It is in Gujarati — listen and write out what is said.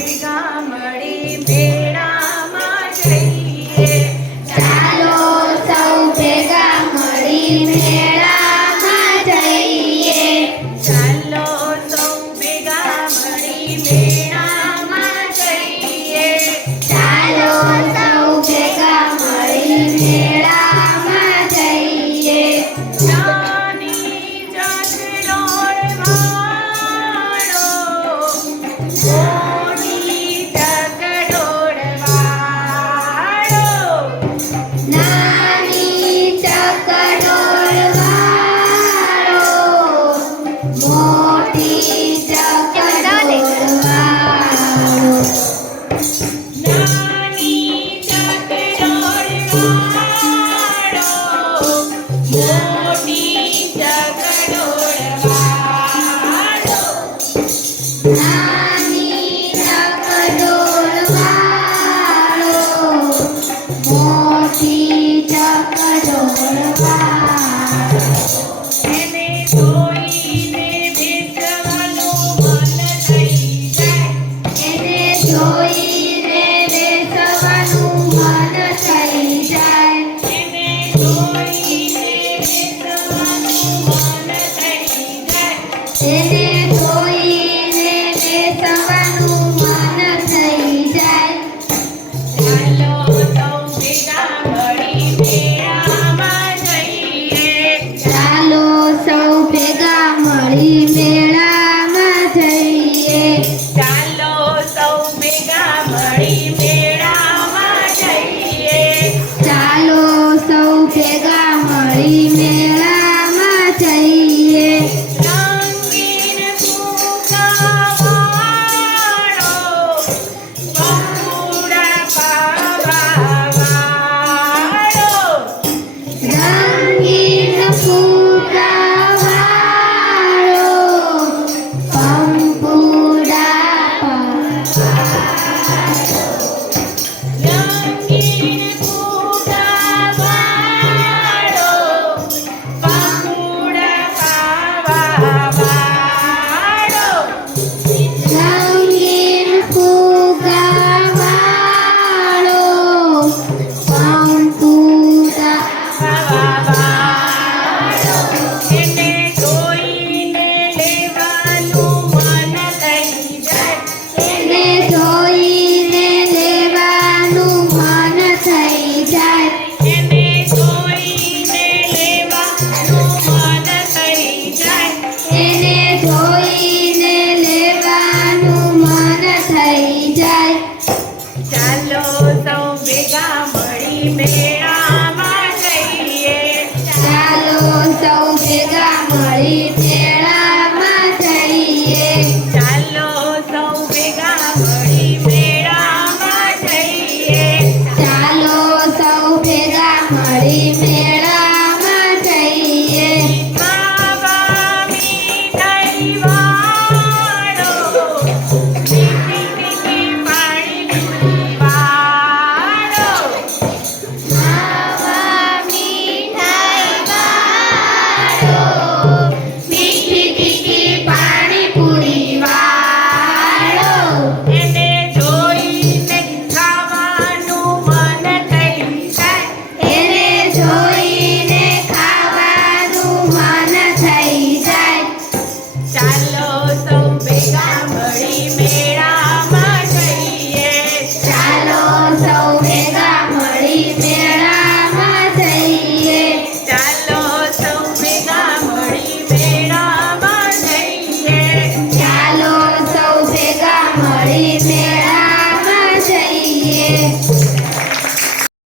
ભેગા Thank you. ભેગા મળી મેળામાં જઈએ. ચાલો સૌ ભેગા મળી